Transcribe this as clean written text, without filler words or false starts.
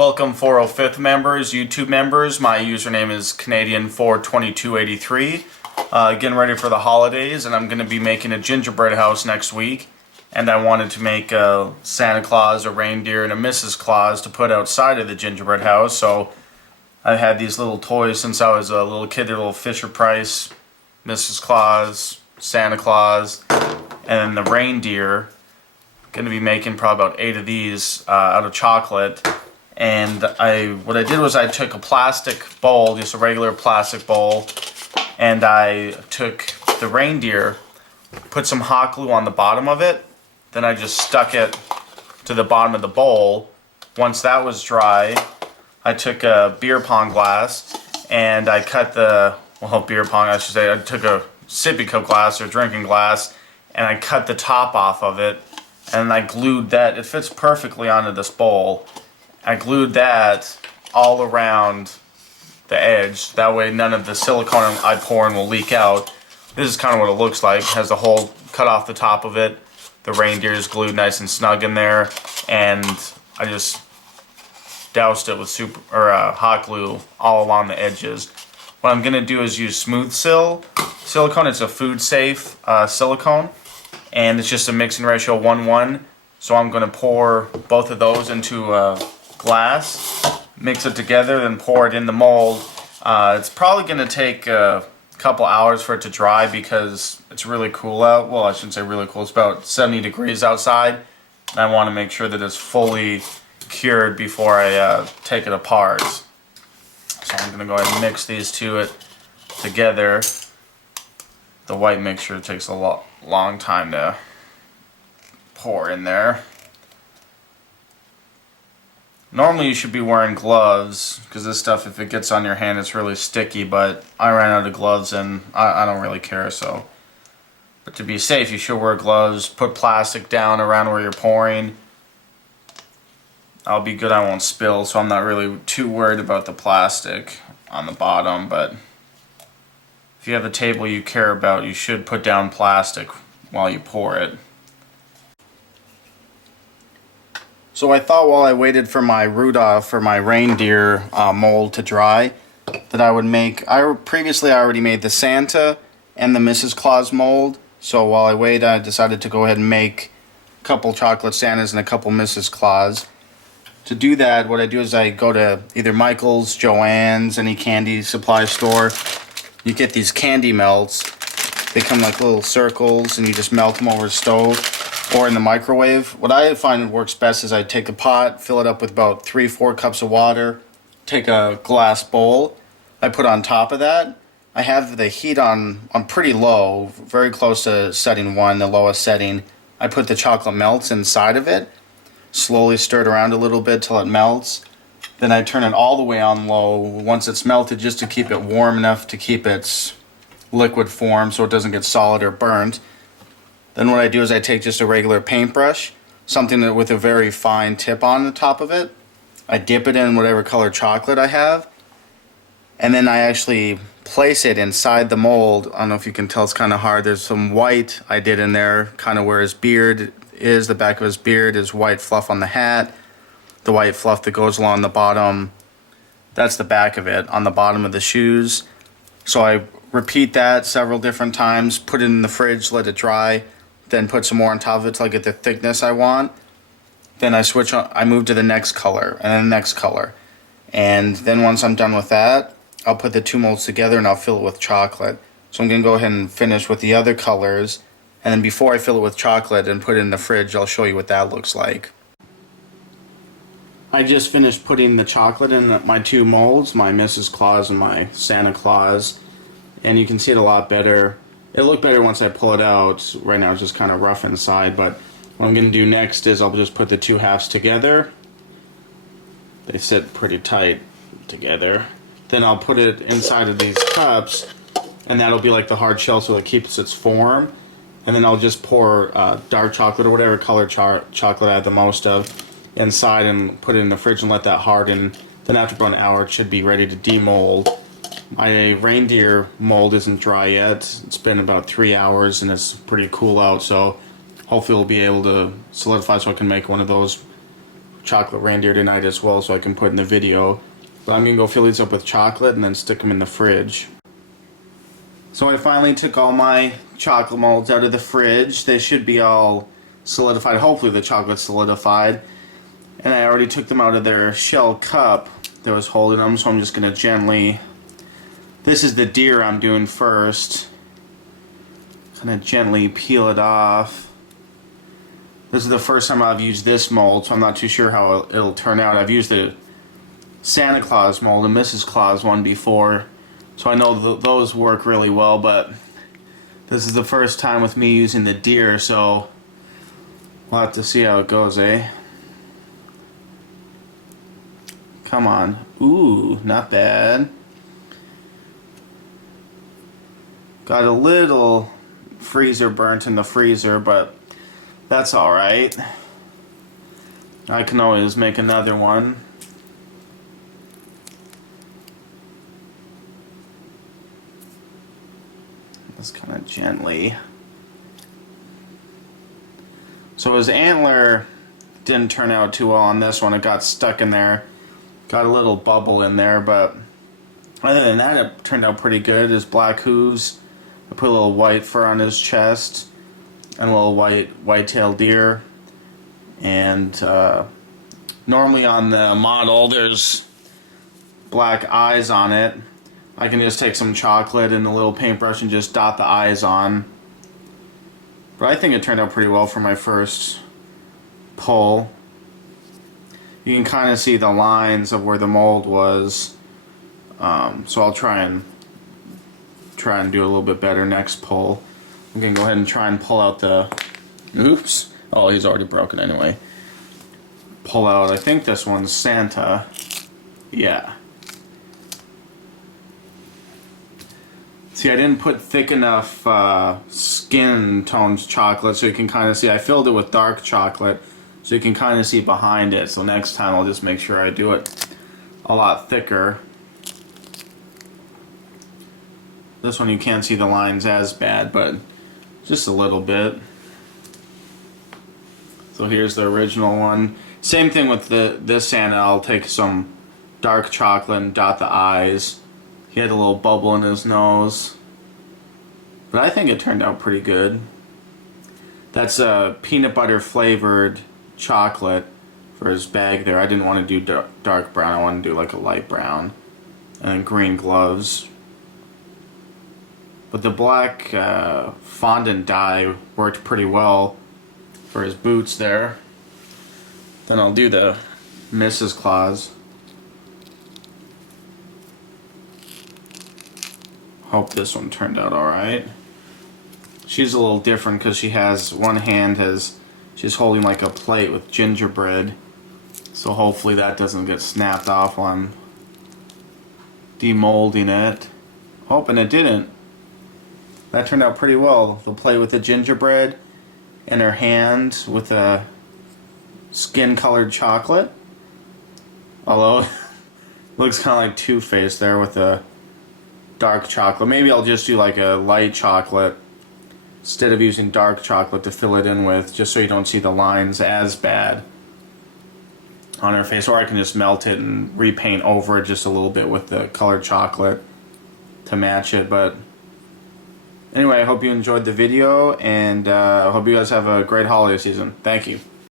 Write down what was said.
Welcome 405th members, YouTube members. My username is Canadian42283. Getting ready for the holidays, and I'm going to be making a gingerbread house next week. And I wanted to make a Santa Claus, a reindeer, and a Mrs. Claus to put outside of the gingerbread house. So I've had these little toys since I was a little kid. They're little Fisher-Price, Mrs. Claus, Santa Claus, and then the reindeer. Going to be making probably about 8 of these out of chocolate. And what I did was I took a plastic bowl, just a regular plastic bowl, and I took the reindeer, put some hot glue on the bottom of it, then I just stuck it to the bottom of the bowl. Once that was dry, I took a beer pong glass and I cut I took a sippy cup glass or drinking glass, and I cut the top off of it, and I glued that. It fits perfectly onto this bowl. I glued that all around the edge. That way none of the silicone I pour in will leak out. This is kind of what it looks like. It has the hole cut off the top of it. The reindeer is glued nice and snug in there. And I just doused it with hot glue all along the edges. What I'm going to do is use Smooth silicone. It's a food safe silicone. And it's just a mixing ratio 1:1. So I'm going to pour both of those into glass, mix it together, then pour it in the mold. It's probably going to take a couple hours for it to dry because it's really cool out. Well, I shouldn't say really cool. It's about 70 degrees outside. And I want to make sure that it's fully cured before I take it apart. So I'm going to go ahead and mix these two together. The white mixture takes a long time to pour in there. Normally you should be wearing gloves because this stuff, if it gets on your hand, it's really sticky, but I ran out of gloves and I don't really care. But to be safe, you should wear gloves. Put plastic down around where you're pouring. I'll be good, I won't spill, so I'm not really too worried about the plastic on the bottom. But if you have a table you care about, you should put down plastic while you pour it. So I thought while I waited for my Rudolph, for my reindeer mold to dry, that I would make, previously I already made the Santa and the Mrs. Claus mold. So while I waited, I decided to go ahead and make a couple chocolate Santas and a couple Mrs. Claus. To do that, what I do is I go to either Michael's, Joann's, any candy supply store. You get these candy melts. They come like little circles and you just melt them over the stove or in the microwave. What I find works best is I take a pot, fill it up with about 3-4 cups of water, take a glass bowl, I put on top of that. I have the heat on pretty low, very close to setting 1, the lowest setting. I put the chocolate melts inside of it, slowly stir it around a little bit till it melts. Then I turn it all the way on low once it's melted, just to keep it warm enough to keep its liquid form so it doesn't get solid or burnt. Then what I do is I take just a regular paintbrush, something with a very fine tip on the top of it. I dip it in whatever color chocolate I have, and then I actually place it inside the mold. I don't know if you can tell, it's kind of hard. There's some white I did in there, kind of where his beard is, the back of his beard, his white fluff on the hat, the white fluff that goes along the bottom. That's the back of it, on the bottom of the shoes. So I repeat that several different times, put it in the fridge, let it dry, then put some more on top of it till I get the thickness I want. Then I move to the next color, and then the next color. And then once I'm done with that, I'll put the two molds together and I'll fill it with chocolate. So I'm going to go ahead and finish with the other colors, and then before I fill it with chocolate and put it in the fridge, I'll show you what that looks like. I just finished putting the chocolate in my two molds, my Mrs. Claus and my Santa Claus, and you can see it a lot better. It'll look better once I pull it out. Right now it's just kind of rough inside, but what I'm going to do next is I'll just put the two halves together. They sit pretty tight together. Then I'll put it inside of these cups, and that'll be like the hard shell so it keeps its form. And then I'll just pour dark chocolate or whatever color chocolate I have the most of inside and put it in the fridge and let that harden. Then after about an hour it should be ready to demold. My reindeer mold isn't dry yet. It's been about 3 hours and it's pretty cool out, so hopefully we'll be able to solidify so I can make one of those chocolate reindeer tonight as well, so I can put in the video. But I'm gonna go fill these up with chocolate and then stick them in the fridge. So I finally took all my chocolate molds out of the fridge. They should be all solidified. Hopefully the chocolate's solidified. And I already took them out of their shell cup that was holding them, so I'm just gonna gently... This is the deer I'm doing first. Kind of gently peel it off. This is the first time I've used this mold, so I'm not too sure how it'll turn out. I've used the Santa Claus mold and Mrs. Claus one before, so I know those work really well, but this is the first time with me using the deer, so we'll have to see how it goes, eh? Come on. Ooh, not bad. Got a little freezer burnt in the freezer, but that's alright. I can always make another one. Just kind of gently. So his antler didn't turn out too well on this one. It got stuck in there. Got a little bubble in there, but other than that, it turned out pretty good. His black hooves, I put a little white fur on his chest, and a little white-tailed deer. And normally on the model, there's black eyes on it. I can just take some chocolate and a little paintbrush and just dot the eyes on. But I think it turned out pretty well for my first pull. You can kind of see the lines of where the mold was, so I'll try and do a little bit better next pull. I'm gonna go ahead and try and pull out the, oops, oh, he's already broken anyway. Pull out, I think this one's Santa, yeah. See, I didn't put thick enough skin toned chocolate, so you can kind of see. I filled it with dark chocolate, so you can kind of see behind it. So next time I'll just make sure I do it a lot thicker. This one you can't see the lines as bad, but just a little bit. So here's the original one. Same thing with this Santa. I'll take some dark chocolate and dot the eyes. He had a little bubble in his nose. But I think it turned out pretty good. That's a peanut butter flavored chocolate for his bag there. I didn't want to do dark brown. I wanted to do like a light brown. And then green gloves. But the black fondant dye worked pretty well for his boots there. Then I'll do the Mrs. Claus. Hope this one turned out alright. She's a little different because she has one hand she's holding like a plate with gingerbread. So hopefully that doesn't get snapped off while I'm demolding it. Hoping it didn't. That turned out pretty well. The plate with the gingerbread and her hand with a skin colored chocolate. Although it looks kind of like Two-Face there with a dark chocolate. Maybe I'll just do like a light chocolate instead of using dark chocolate to fill it in with, just so you don't see the lines as bad on her face. Or I can just melt it and repaint over it just a little bit with the colored chocolate to match it. But anyway, I hope you enjoyed the video, and I hope you guys have a great holiday season. Thank you.